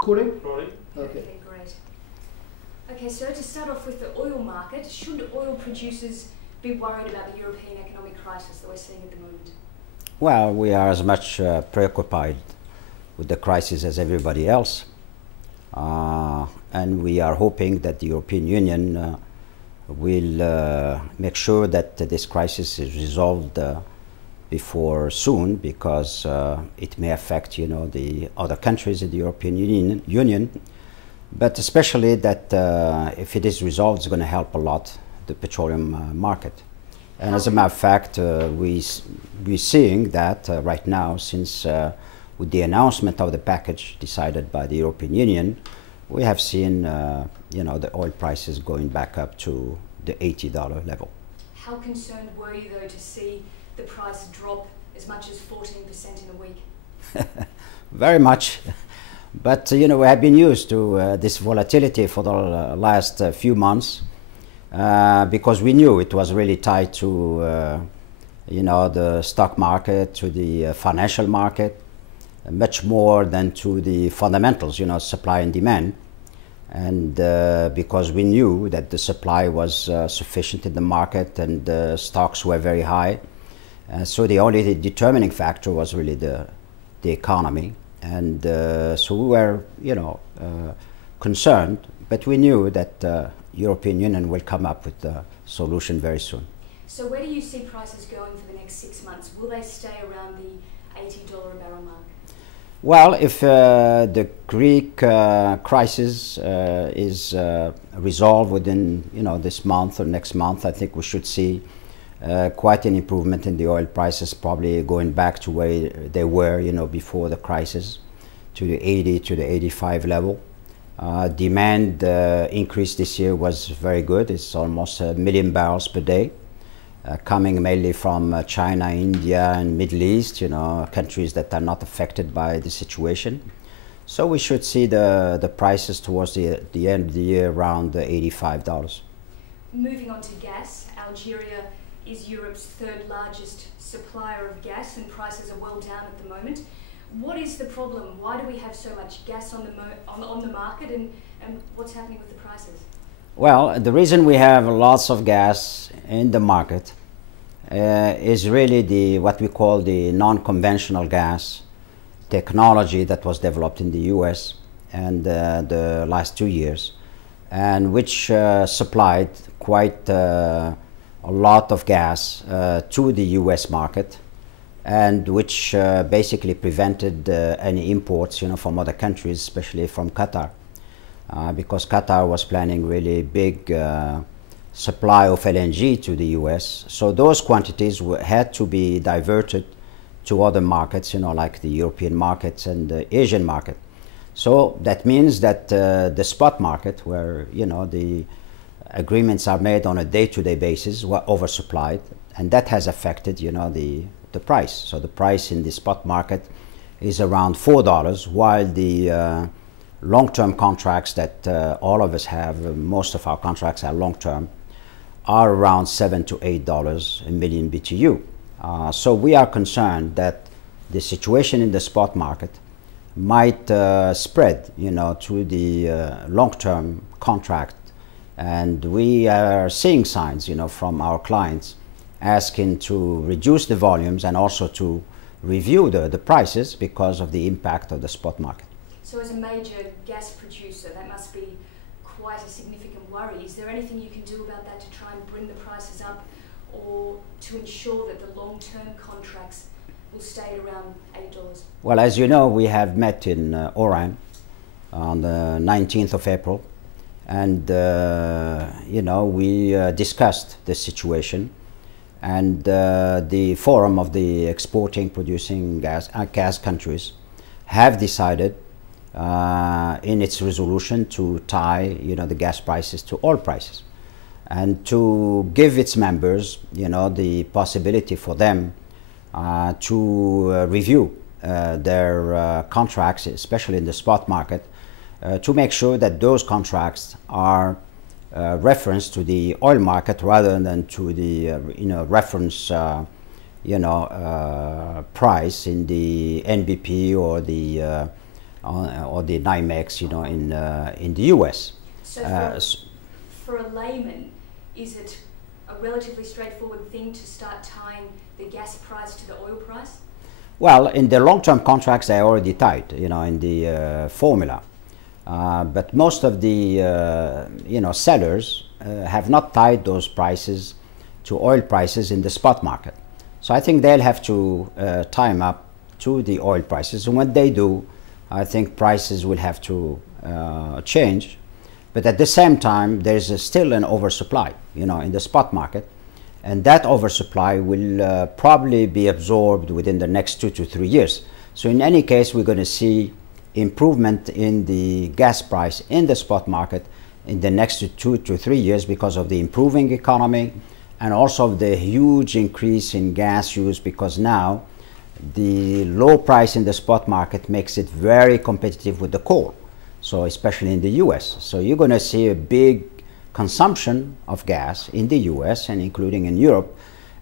Recording? Recording. Okay. Okay, great. Okay, so to start off with the oil market, should oil producers be worried about the European economic crisis that we're seeing at the moment? Well, we are as much preoccupied with the crisis as everybody else. And we are hoping that the European Union will make sure that this crisis is resolved before soon, because it may affect, the other countries in the European Union. But especially that if it is resolved, it's going to help a lot the petroleum market. And as a matter of fact, we're seeing that right now, since with the announcement of the package decided by the European Union, we have seen the oil prices going back up to the $80 level. How concerned were you, though, to see the price drop as much as 14% in a week? Very much. But we have been used to this volatility for the last few months, because we knew it was really tied to the stock market, to the financial market, much more than to the fundamentals, supply and demand. And because we knew that the supply was sufficient in the market and the stocks were very high. So the only determining factor was really the economy. And so we were, concerned, but we knew that European Union will come up with a solution very soon. So where do you see prices going for the next 6 months? Will they stay around the $80 a barrel mark? Well, if the Greek crisis is resolved within this month or next month, I think we should see quite an improvement in the oil prices, probably going back to where they were before the crisis, to the 80 to the 85 level. Demand increase this year was very good. It's almost 1 million barrels per day. Coming mainly from China, India, and Middle East, countries that are not affected by the situation. So we should see the prices towards the end of the year around $85. Moving on to gas, Algeria is Europe's third largest supplier of gas, and prices are well down at the moment. What is the problem? Why do we have so much gas on the market, and what's happening with the prices? Well, the reason we have lots of gas in the market is really what we call the non-conventional gas technology that was developed in the US and the last 2 years, and which supplied quite a lot of gas to the US market, and which basically prevented any imports from other countries, especially from Qatar. Because Qatar was planning really big supply of LNG to the US. So those quantities had to be diverted to other markets, like the European markets and the Asian market. So that means that the spot market, where, the agreements are made on a day-to-day basis, were oversupplied. And that has affected, the price. So the price in the spot market is around $4, while the long-term contracts that all of us have, most of our contracts are long-term, are around $7 to $8 a million BTU. So we are concerned that the situation in the spot market might spread, to the long-term contract. And we are seeing signs, from our clients asking to reduce the volumes and also to review the prices because of the impact of the spot market. So as a major gas producer, that must be quite a significant worry. Is there anything you can do about that to try and bring the prices up, or to ensure that the long-term contracts will stay at around $8? Well, as you know, we have met in Oran on the 19th of April, and we discussed the situation, and the Forum of the Exporting, Producing Gas Countries have decided in its resolution to tie, the gas prices to oil prices, and to give its members, the possibility for them to review their contracts, especially in the spot market, to make sure that those contracts are referenced to the oil market rather than to the reference price in the NBP or the or the NYMEX, in the US. So for a layman, is it a relatively straightforward thing to start tying the gas price to the oil price? Well, in the long-term contracts, they're already tied, in the formula. But most of the, sellers have not tied those prices to oil prices in the spot market. So I think they'll have to tie them up to the oil prices. And when they do, I think prices will have to change. But at the same time, there's still an oversupply, in the spot market. And that oversupply will probably be absorbed within the next 2 to 3 years. So in any case, we're going to see improvement in the gas price in the spot market in the next 2 to 3 years because of the improving economy and also the huge increase in gas use, because now the low price in the spot market makes it very competitive with the coal. So especially in the US. So you're going to see a big consumption of gas in the US and including in Europe,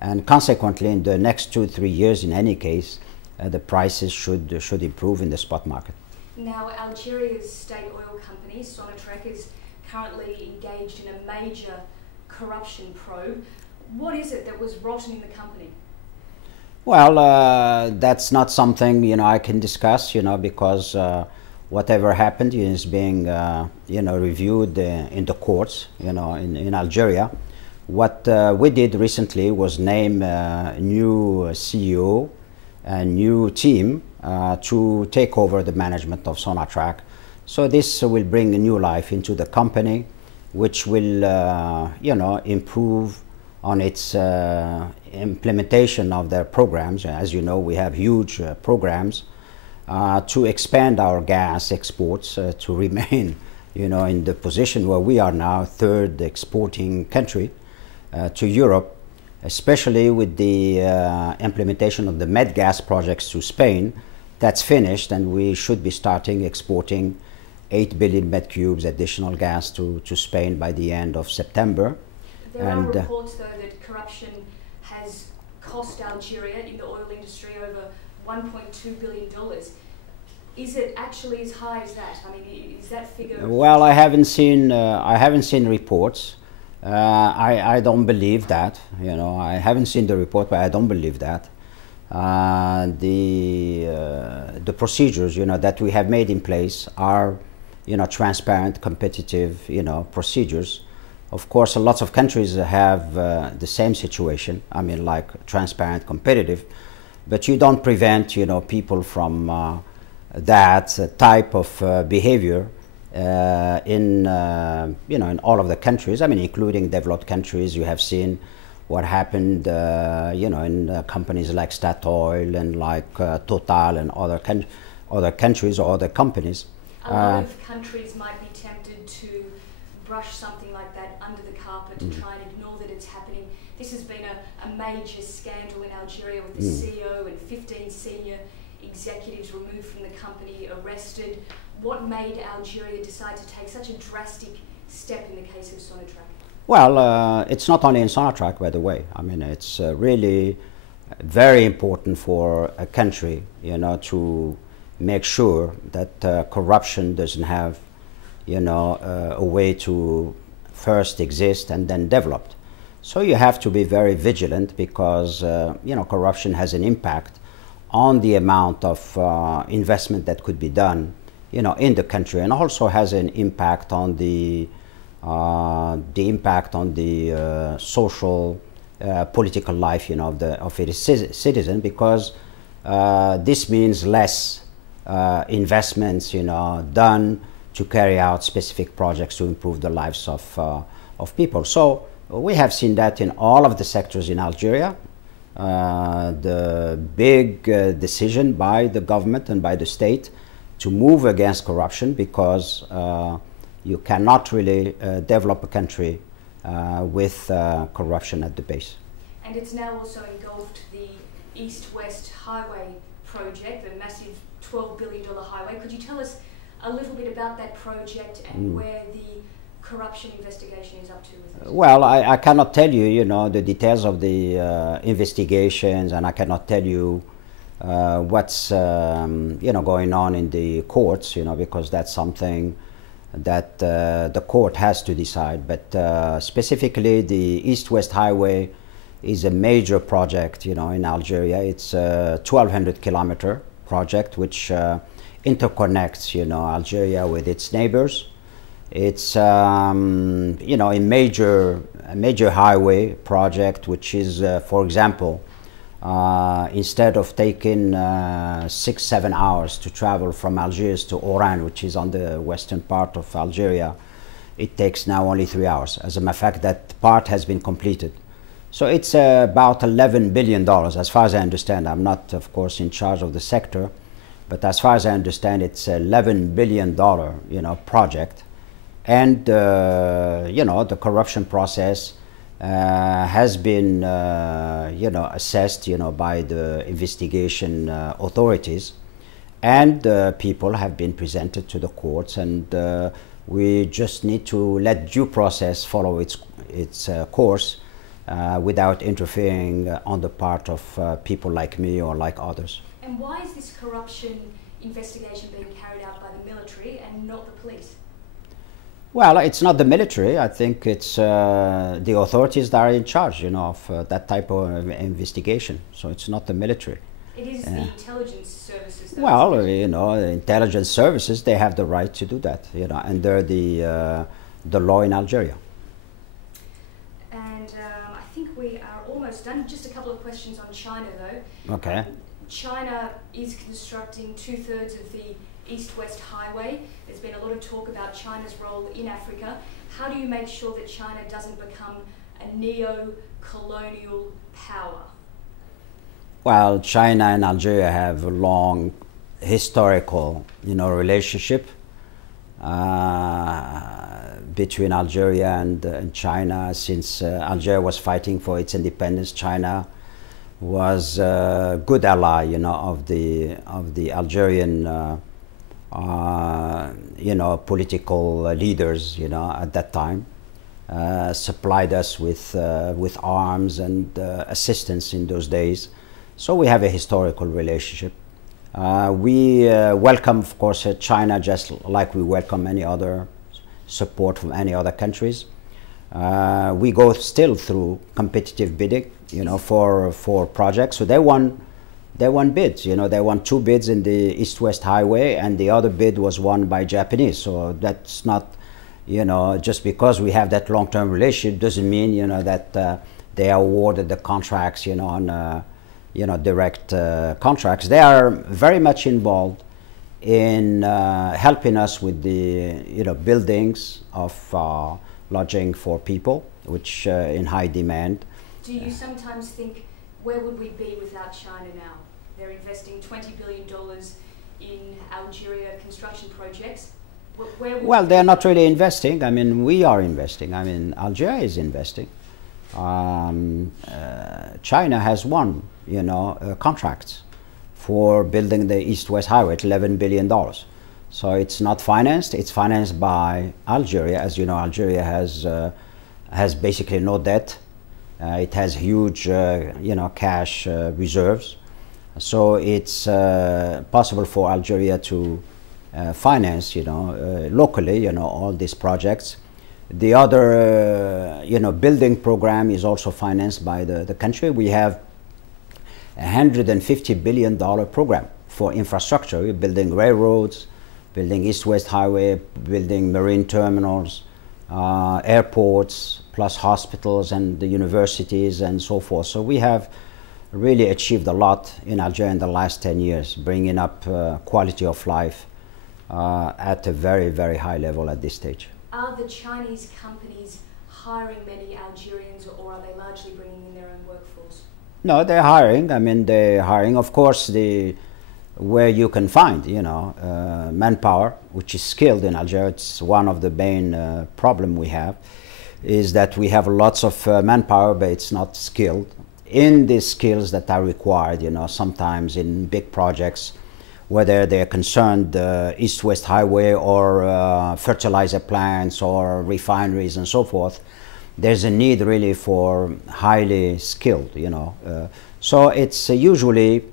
and consequently in the next 2 to 3 years, in any case, the prices should improve in the spot market. Now, Algeria's state oil company, Sonatrach, is currently engaged in a major corruption probe. What is it that was rotten in the company? Well, that's not something I can discuss, because whatever happened is being reviewed in the courts, in Algeria. What we did recently was name a new CEO, a new team to take over the management of Sonatrach. So this will bring a new life into the company, which will improve on its implementation of their programs. As you know, we have huge programs to expand our gas exports to remain in the position where we are now, third exporting country to Europe, especially with the implementation of the med gas projects to Spain. That's finished, and we should be starting exporting 8 billion met cubes additional gas to Spain by the end of September. There are reports, though, that corruption has cost Algeria in the oil industry over $1.2 billion. Is it actually as high as that? I mean, is that figure? Well, I haven't seen reports. I don't believe that. I haven't seen the report, but I don't believe that. The procedures, that we have made in place are, transparent, competitive, procedures. Of course, lots of countries have the same situation. I mean, like transparent, competitive, but you don't prevent, people from that type of behavior in all of the countries. I mean, including developed countries. You have seen what happened, in companies like Statoil and like Total and other countries or other companies. A lot of countries might be tempted to brush something like that under the carpet to try and ignore that it's happening. This has been a major scandal in Algeria with the CEO and 15 senior executives removed from the company, arrested. What made Algeria decide to take such a drastic step in the case of Sonatrach? Well, it's not only in Sonatrach, by the way. I mean, it's really very important for a country, to make sure that corruption doesn't have, a way to first exist and then developed. So you have to be very vigilant because, corruption has an impact on the amount of investment that could be done, in the country, and also has an impact on the social, political life, of its citizen, because this means less investments, done to carry out specific projects to improve the lives of people. So we have seen that in all of the sectors in Algeria. The big decision by the government and by the state to move against corruption, because you cannot really develop a country with corruption at the base. And it's now also engulfed the East-West Highway project, the massive $12 billion highway. Could you tell us a little bit about that project and where the corruption investigation is up to with it? Well, I cannot tell you, the details of the investigations, and I cannot tell you what's going on in the courts, because that's something that the court has to decide. But specifically, the East-West Highway is a major project, in Algeria. It's a 1,200-kilometer project which interconnects, Algeria with its neighbors. It's a major highway project, which is, for example, instead of taking 6-7 hours to travel from Algiers to Oran, which is on the western part of Algeria, it takes now only 3 hours. As a matter of fact, that part has been completed. So it's about $11 billion, as far as I understand. I'm not, of course, in charge of the sector, but as far as I understand, it's $11 billion, project. And, the corruption process has been, assessed, by the investigation authorities, and people have been presented to the courts, and we just need to let due process follow its course without interfering on the part of people like me or like others. And why is this corruption investigation being carried out by the military and not the police? Well, it's not the military. I think it's the authorities that are in charge, of that type of investigation. So it's not the military. It is the intelligence services. Though, well, the intelligence services, they have the right to do that, under the law in Algeria. And I think we are almost done. Just a couple of questions on China, though. Okay. China is constructing 2/3 of the East-West Highway. There's been a lot of talk about China's role in Africa. How do you make sure that China doesn't become a neo-colonial power? Well, China and Algeria have a long historical, relationship between Algeria and China. Since Algeria was fighting for its independence, China was a good ally, of the Algerian political leaders, at that time, supplied us with arms and assistance in those days. So we have a historical relationship. We welcome, of course, China just like we welcome any other support from any other countries. We go still through competitive bidding, for projects. So they won bids, they won 2 bids in the East-West Highway, and the other bid was won by Japanese. So that's not, just because we have that long-term relationship doesn't mean, that they are awarded the contracts, on, direct contracts. They are very much involved in helping us with the, buildings of lodging for people, which in high demand. Do you sometimes think, where would we be without China now? They're investing $20 billion in Algeria construction projects. Well, they're not really investing. I mean, we are investing. I mean, Algeria is investing. China has won, contracts for building the East-West Highway at $11 billion. So it's not financed. It's financed by Algeria. As you know, Algeria has basically no debt. It has huge, cash reserves. So it's possible for Algeria to finance, locally, all these projects. The other, building program is also financed by the country. We have a $150 billion program for infrastructure. We're building railroads, building East-West Highway, building marine terminals, airports, plus hospitals and the universities and so forth. So we have really achieved a lot in Algeria in the last 10 years, bringing up quality of life at a very, very high level at this stage. Are the Chinese companies hiring many Algerians, or are they largely bringing in their own workforce? No, they're hiring. I mean, they're hiring, of course, where you can find, manpower, which is skilled in Algeria. It's one of the main problem we have, is that we have lots of manpower, but it's not skilled in the skills that are required, sometimes in big projects, whether they're concerned East-West Highway or fertilizer plants or refineries and so forth. There's a need really for highly skilled, so it's usually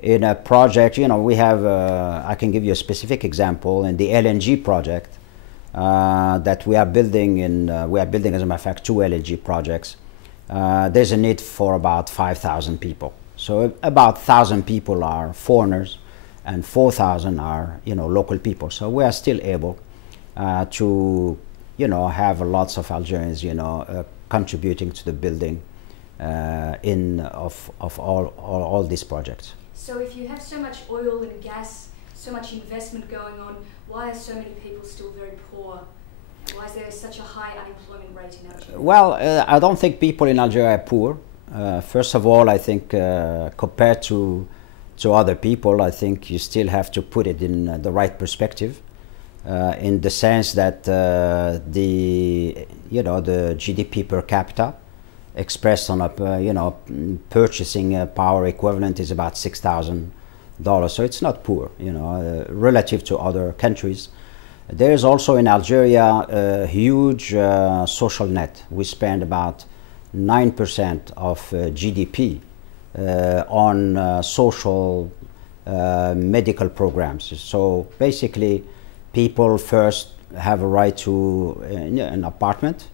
in a project. We have, I can give you a specific example, in the LNG project that we are building we are building, as a matter of fact, 2 LNG projects. There's a need for about 5,000 people. So about 1,000 people are foreigners and 4,000 are, local people. So we are still able to, have lots of Algerians, contributing to the building of all these projects. So if you have so much oil and gas, so much investment going on, why are so many people still very poor? And why is there such a high unemployment rate in Algeria? Well, I don't think people in Algeria are poor. First of all, I think compared to other people, I think you still have to put it in the right perspective, in the sense that the GDP per capita expressed on a purchasing power equivalent is about $6,000. So it's not poor, relative to other countries. There is also in Algeria a huge social net. We spend about 9% of GDP on social medical programs. So basically, people first have a right to an apartment.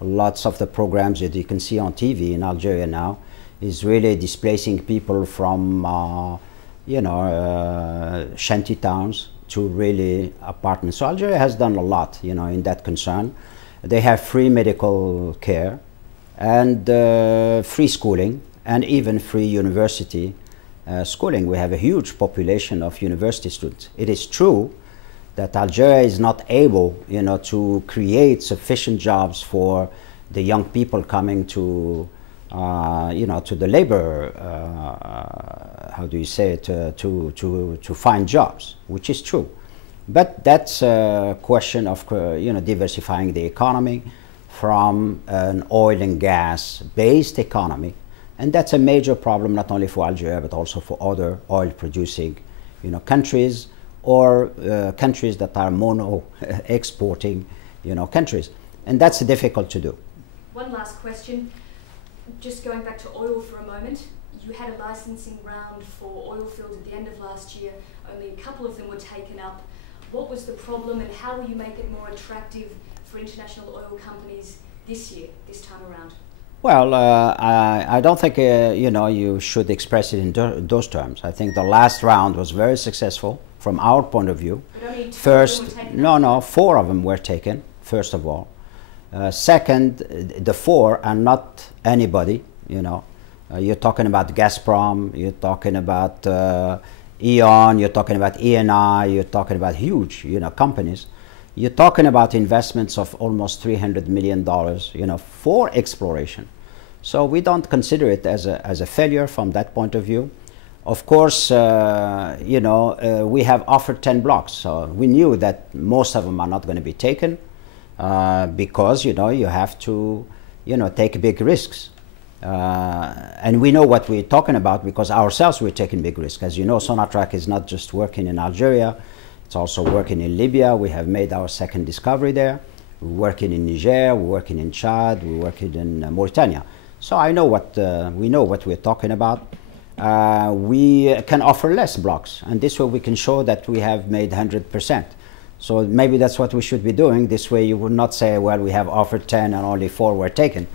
Lots of the programs that you can see on TV in Algeria now is really displacing people from shanty towns to really apartments. So Algeria has done a lot, in that concern. They have free medical care and free schooling and even free university schooling. We have a huge population of university students. It is true that Algeria is not able, to create sufficient jobs for the young people coming to, to the labor, how do you say it, to find jobs, which is true. But that's a question of, diversifying the economy from an oil and gas based economy. And that's a major problem not only for Algeria, but also for other oil producing, countries, or countries that are mono exporting, countries. And that's difficult to do. One last question, just going back to oil for a moment. You had a licensing round for oil fields at the end of last year. Only a couple of them were taken up. What was the problem, and how will you make it more attractive for international oil companies this year, this time around? Well, I don't think, you should express it in those terms. I think the last round was very successful from our point of view. But only 2 First, of them were taken up. no, 4 of them were taken, first of all. Second, the 4 are not anybody, you're talking about Gazprom, you're talking about E.ON, you're talking about ENI, you're talking about huge, companies. You're talking about investments of almost $300 million, for exploration. So we don't consider it as a failure from that point of view. Of course, we have offered 10 blocks. So we knew that most of them are not going to be taken because, you have to, take big risks. And we know what we're talking about because ourselves we're taking big risks. As you know, Sonatrach is not just working in Algeria. It's also working in Libya. We have made our second discovery there. We're working in Niger. We're working in Chad. We're working in Mauritania. So I know we know what we're talking about. We can offer less blocks, and this way we can show that we have made 100%. So maybe that's what we should be doing. This way you would not say, well, we have offered 10 and only 4 were taken,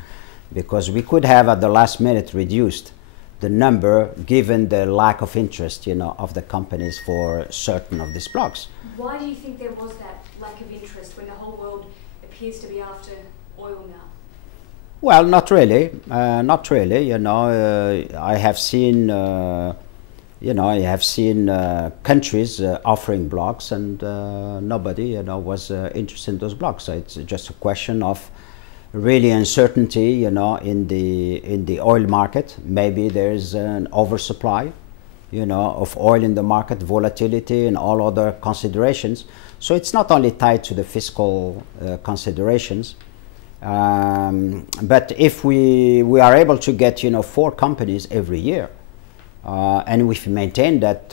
because we could have at the last minute reduced the number given the lack of interest, of the companies for certain of these blocks. Why do you think there was that lack of interest when the whole world appears to be after oil now? Well, not really. Not really. I have seen, countries offering blocks, and nobody, was interested in those blocks. So it's just a question of really uncertainty, in the oil market. Maybe there's an oversupply, of oil in the market, volatility, and all other considerations. So it's not only tied to the fiscal considerations. But if we are able to get 4 companies every year, and if we maintain that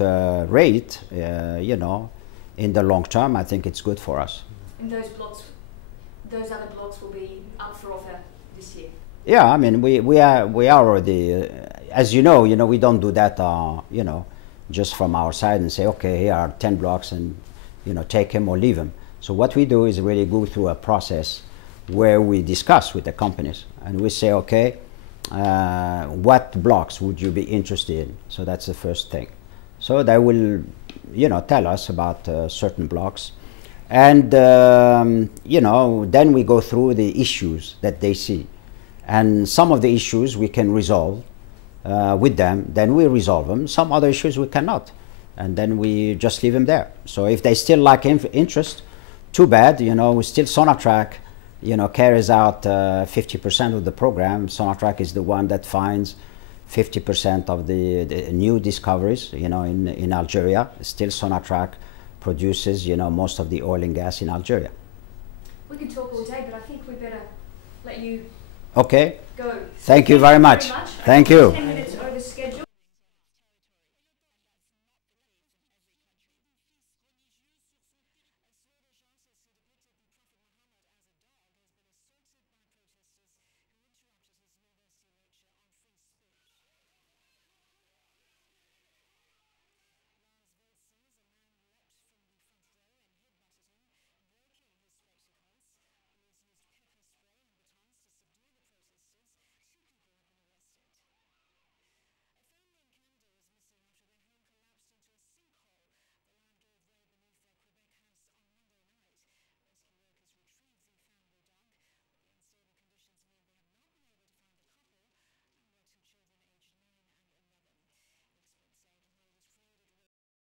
rate, in the long term, I think it's good for us. And those other blocks will be up for offer this year. Yeah, I mean we are already, as you know, we don't do that, just from our side and say, okay, here are 10 blocks and, you know, take them or leave them. So what we do is really go through a process where we discuss with the companies and we say, okay, what blocks would you be interested in? So that's the first thing. So they will, you know, tell us about certain blocks. And, you know, then we go through the issues that they see. And some of the issues we can resolve with them, then we resolve them. Some other issues we cannot. And then we just leave them there. So if they still lack interest, too bad, you know, still Sonatrach, you know, carries out 50% of the program. Sonatrach is the one that finds 50% of the new discoveries, you know, in Algeria. Still Sonatrach produces, you know, most of the oil and gas in Algeria. We could talk all day, but I think we better let you okay. go. So thank you very much. Thank you.